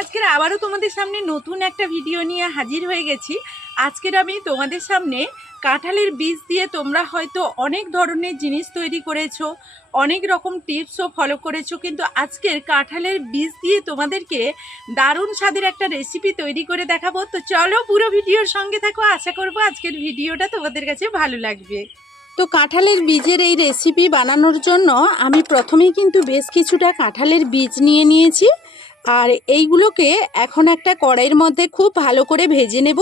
আজকের আবারও তোমাদের সামনে নতুন একটা ভিডিও নিয়ে হাজির হয়ে গেছি। আজকের আমি তোমাদের সামনে কাঁঠালের বীজ দিয়ে তোমরা হয়তো অনেক ধরনের জিনিস তৈরি করেছ, অনেক রকম টিপসও ফলো করেছ, কিন্তু আজকের কাঁঠালের বীজ দিয়ে তোমাদেরকে দারুণ স্বাদের একটা রেসিপি তৈরি করে দেখাবো। তো চলো পুরো ভিডিওর সঙ্গে থাকো, আশা করব আজকের ভিডিওটা তোমাদের কাছে ভালো লাগবে। তো কাঁঠালের বীজের এই রেসিপি বানানোর জন্য আমি প্রথমেই কিন্তু বেশ কিছুটা কাঁঠালের বীজ নিয়ে নিয়েছি। আর এইগুলোকে এখন একটা কড়াইয়ের মধ্যে খুব ভালো করে ভেজে নেব।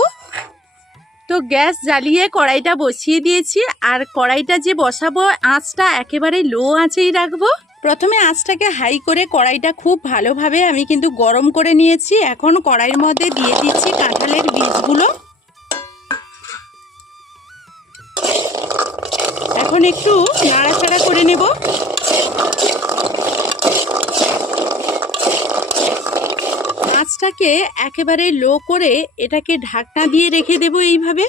তো গ্যাস জ্বালিয়ে কড়াইটা বসিয়ে দিয়েছি। আর কড়াইটা যে বসাবো, আঁচটা একেবারে লো আঁচেই রাখব। প্রথমে আঁচটাকে হাই করে কড়াইটা খুব ভালোভাবে আমি কিন্তু গরম করে নিয়েছি। এখন কড়াইয়ের মধ্যে দিয়ে দিচ্ছি কাঁঠালের বীজগুলো। এখন একটু নাড়াচাড়া করে নেব। আঁচটাকে একেবারে লো করে এটাকে ঢাকনা দিয়ে রেখে দেব এইভাবে।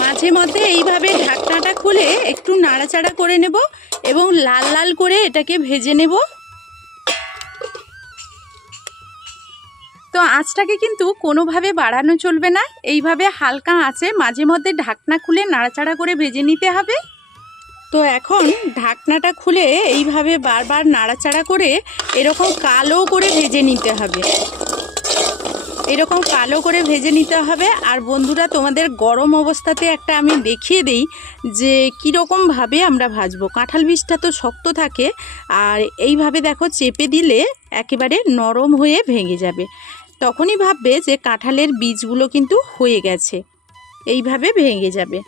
মাঝে মধ্যে এইভাবে ঢাকনাটা খুলে একটু নাড়াচাড়া করে নেব এবং লাল লাল করে এটাকে ভেজে নেব। তো আঁচটাকে কিন্তু কোনোভাবে বাড়ানো চলবে না। এইভাবে হালকা আঁচে মাঝে মধ্যে ঢাকনা খুলে নাড়াচাড়া করে ভেজে নিতে হবে। তো এখন ঢাকনাটা খুলে এইভাবে বারবার নাড়াচাড়া করে এরকম কালো করে ভেজে নিতে হবে। এরকম কালো করে ভেজে নিতে হবে। আর বন্ধুরা, তোমাদের গরম অবস্থাতে একটা আমি দেখিয়ে দেই যে কীরকমভাবে আমরা ভাজবো। কাঁঠাল বীজটা তো শক্ত থাকে আর এইভাবে দেখো চেপে দিলে একেবারে নরম হয়ে ভেঙে যাবে। তখনই ভাববে যে কাঁঠালের বীজগুলো কিন্তু হয়ে গেছে। এইভাবে ভেঙে যাবে।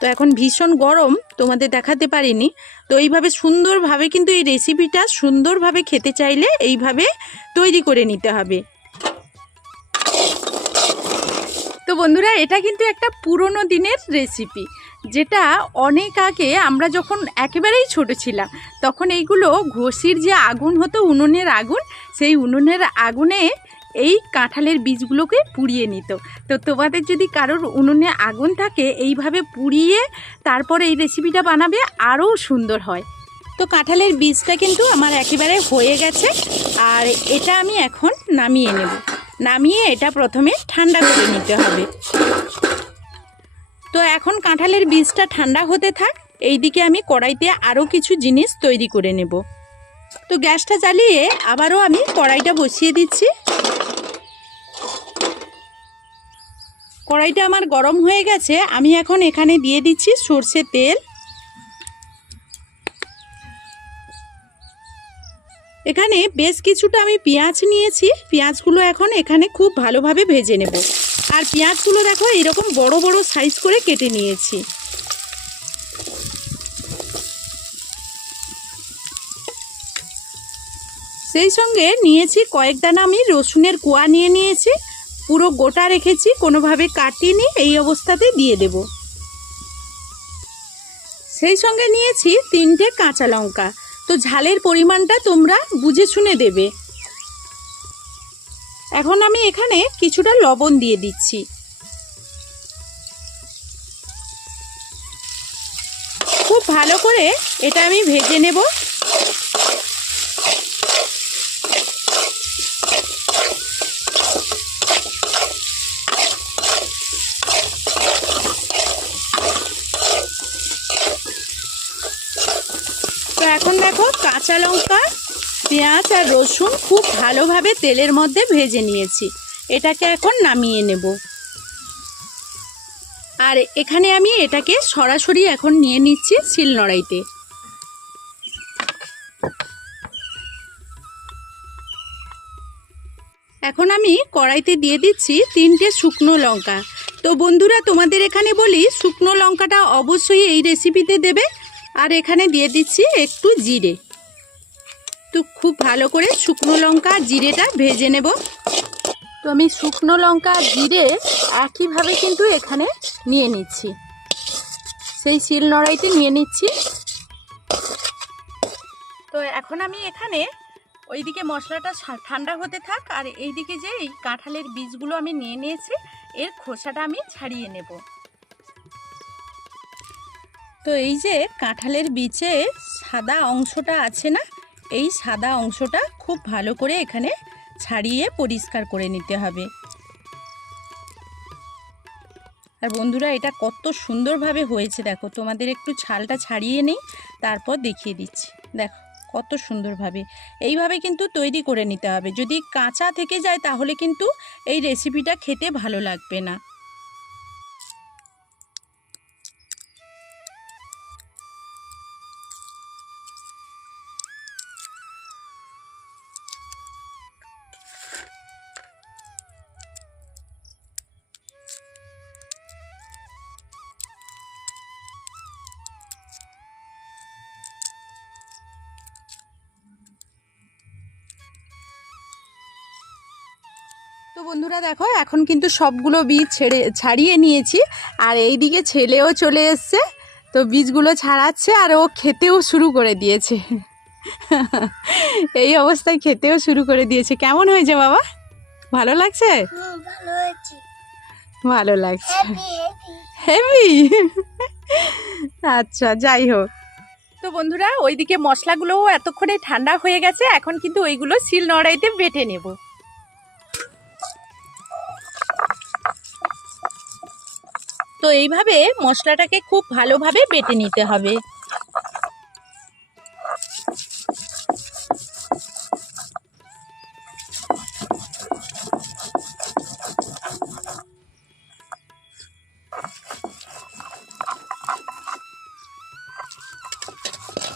তো এখন ভীষণ গরম, তোমাদের দেখাতে পারিনি। তো এইভাবে সুন্দরভাবে কিন্তু এই রেসিপিটা সুন্দরভাবে খেতে চাইলে এইভাবে তৈরি করে নিতে হবে। তো বন্ধুরা, এটা কিন্তু একটা পুরনো দিনের রেসিপি যেটা অনেক আগে আমরা যখন একেবারেই ছোট ছিলাম, তখন এইগুলো ঘষির যে আগুন হতো উনুনের আগুন, সেই উনুনের আগুনে এই কাঁঠালের বীজগুলোকে পুড়িয়ে নিত। তো তোমাদের যদি কারোর উনুনে আগুন থাকে, এইভাবে পুড়িয়ে তারপরে এই রেসিপিটা বানাবে, আরও সুন্দর হয়। তো কাঁঠালের বীজটা কিন্তু আমার একেবারে হয়ে গেছে, আর এটা আমি এখন নামিয়ে নেব। নামিয়ে এটা প্রথমে ঠান্ডা করে নিতে হবে। তো এখন কাঁঠালের বীজটা ঠান্ডা হতে থাক, এইদিকে আমি কড়াইতে আরও কিছু জিনিস তৈরি করে নেব। তো গ্যাসটা জ্বালিয়ে আবারও আমি কড়াইটা বসিয়ে দিচ্ছি। কড়াইটা আমার গরম হয়ে গেছে, আমি এখন এখানে দিয়ে দিচ্ছি সর্ষে তেল। এখানে বেশ কিছুটা আমি পেঁয়াজ নিয়েছি, পেঁয়াজগুলো এখন এখানে খুব ভালোভাবে ভেজে নেব। আর পেঁয়াজগুলো দেখো, এরকম বড় বড় সাইজ করে কেটে নিয়েছি। সেই সঙ্গে নিয়েছি কয়েক দানা আমি রসুনের কোয়া নিয়ে নিয়েছি পুরো গোটা রেখেছি, কোনোভাবে কাটিনি, এই অবস্থাতে দিয়ে দেব। সেই সঙ্গে নিয়েছি তিনটে কাঁচা লঙ্কা। তো ঝালের পরিমাণটা তোমরা বুঝে শুনে দেবে। এখন আমি এখানে কিছুটা লবণ দিয়ে দিচ্ছি। খুব ভালো করে এটা আমি ভেজে নেব। এখন দেখো কাঁচা লঙ্কা, পেঁয়াজ আর রসুন খুব ভালোভাবে তেলের মধ্যে ভেজে নিয়েছি। এটাকে এখন নামিয়ে নেব। আর এখানে আমি এটাকে সরাসরি এখন নিয়ে নিচ্ছি শিলনোড়াইতে এখন আমি কড়াইতে দিয়ে দিচ্ছি তিনটে শুকনো লঙ্কা। তো বন্ধুরা, তোমাদের এখানে বলি শুকনো লঙ্কাটা অবশ্যই এই রেসিপিতে দেবে। আর এখানে দিয়ে দিচ্ছি একটু জিরে। তো খুব ভালো করে শুকনো লঙ্কা জিরেটা ভেজে নেব। তো আমি শুকনো লঙ্কা জিরে একইভাবে কিন্তু এখানে নিয়ে নিচ্ছি। সেই শিল নড়াইতে নিয়ে নিচ্ছি। তো এখন আমি এখানে ওইদিকে মশলাটা ঠান্ডা হতে থাক আর এইদিকে যে এই কাঁঠালের বীজগুলো আমি নিয়ে নিয়েছি, এর খোসাটা আমি ছাড়িয়ে নেব। তো এই যে কাঁঠালের বীজে সাদা অংশটা আছে না, এই সাদা অংশটা খুব ভালো করে এখানে ছাড়িয়ে পরিষ্কার করে নিতে হবে। আর বন্ধুরা, এটা কত সুন্দরভাবে হয়েছে, দেখো। তোমাদের একটু ছালটা ছাড়িয়ে নেই, তারপর দেখিয়ে দিচ্ছি। দেখো, কত সুন্দরভাবে। এইভাবে কিন্তু তৈরি করে নিতে হবে। যদি কাঁচা থেকে যায়, তাহলে কিন্তু এই রেসিপিটা খেতে ভালো লাগবে না। তো বন্ধুরা দেখো এখন কিন্তু সবগুলো বীজ ছেড়ে ছাড়িয়ে নিয়েছি। আর এই দিকে ছেলেও চলে এসছে তো বীজগুলো ছাড়াচ্ছে আর ও খেতেও শুরু করে দিয়েছে। এই অবস্থায় খেতেও শুরু করে দিয়েছে। কেমন হয়েছে বাবা? ভালো লাগছে? ভালো লাগছে। হেভি আচ্ছা যাই হোক। তো বন্ধুরা ওইদিকে মশলাগুলোও এতক্ষণে ঠান্ডা হয়ে গেছে এখন কিন্তু ওইগুলো শিল নড়াইতে বেটে নেব। তো এইভাবে মশলাটাকে খুব ভালোভাবে বেটে নিতে হবে।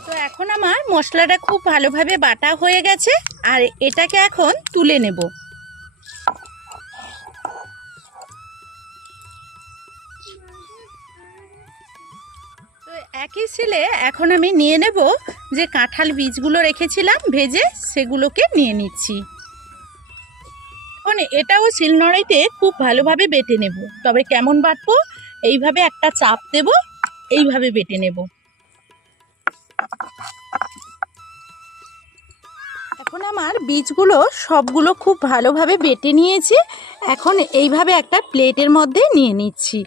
তো এখন আমার মশলাটা খুব ভালোভাবে বাটা হয়ে গেছে, আর এটাকে এখন তুলে নেব। একই ছেলে এখন আমি নিয়ে নেব যে কাঁঠাল বীজগুলো রেখেছিলাম, ভেজে সেগুলোকে নিয়ে নিচ্ছি। এখন এটাও শিলনোড়াইতে খুব ভালোভাবে বেটে নেব। তবে কেমন বাটবো? এইভাবে একটা চাপ দেব, এইভাবে বেটে নেব। এখন আমার বীজগুলো সবগুলো খুব ভালোভাবে বেটে নিয়েছি। এখন এইভাবে একটা প্লেটের মধ্যে নিয়ে নিচ্ছি।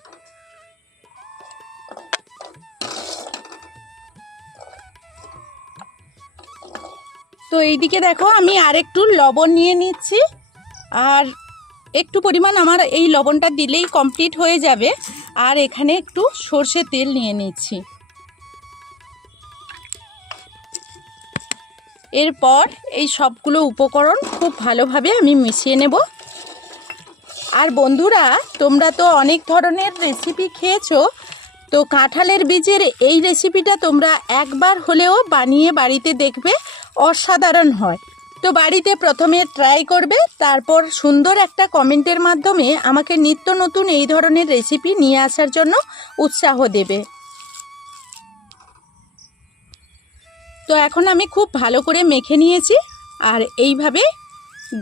তো এইদিকে দেখো, আমি আরেকটু লবণ নিয়ে নিচ্ছি। আর একটু পরিমাণ আমার এই লবণটা দিলেই কমপ্লিট হয়ে যাবে। আর এখানে একটু সর্ষে তেল নিয়ে নিচ্ছি। এরপর এই সবগুলো উপকরণ খুব ভালোভাবে আমি মিশিয়ে নেব। আর বন্ধুরা, তোমরা তো অনেক ধরনের রেসিপি খেয়েছো, তো কাঁঠালের বীজের এই রেসিপিটা তোমরা একবার হলেও বানিয়ে বাড়িতে দেখবে। অসাধারণ হয়। তো বাড়িতে প্রথমে ট্রাই করবে, তারপর সুন্দর একটা কমেন্টের মাধ্যমে আমাকে নিত্য নতুন এই ধরনের রেসিপি নিয়ে আসার জন্য উৎসাহ দেবে। তো এখন আমি খুব ভালো করে মেখে নিয়েছি, আর এইভাবে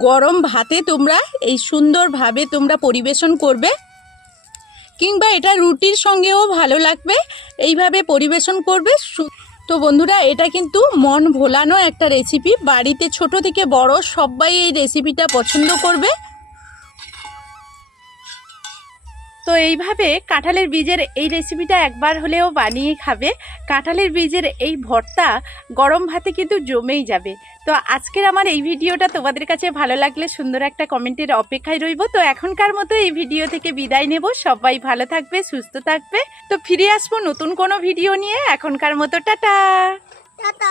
গরম ভাতে তোমরা এই সুন্দরভাবে তোমরা পরিবেশন করবে, কিংবা এটা রুটির সঙ্গেও ভালো লাগবে, এইভাবে পরিবেশন করবে তো বন্ধুরা, এটা কিন্তু মন ভোলানো একটা রেসিপি বাড়িতে ছোট থেকে বড় সবাই এই রেসিপিটা পছন্দ করবে। তো এইভাবে কাঁঠালের বীজের এই রেসিপিটা একবার হলেও বানিয়ে খাবে। কাঁঠালের বীজের এই ভর্তা গরম ভাতে কিন্তু জমেই যাবে। তো আজকের আমার এই ভিডিওটা তোমাদের কাছে ভালো লাগলে সুন্দর একটা কমেন্টের অপেক্ষায় রইব। তো এখনকার মতো এই ভিডিও থেকে বিদায় নেব। সবাই ভালো থাকবে, সুস্থ থাকবে। তো ফিরে আসব নতুন কোনো ভিডিও নিয়ে। এখনকার মতো টাটা!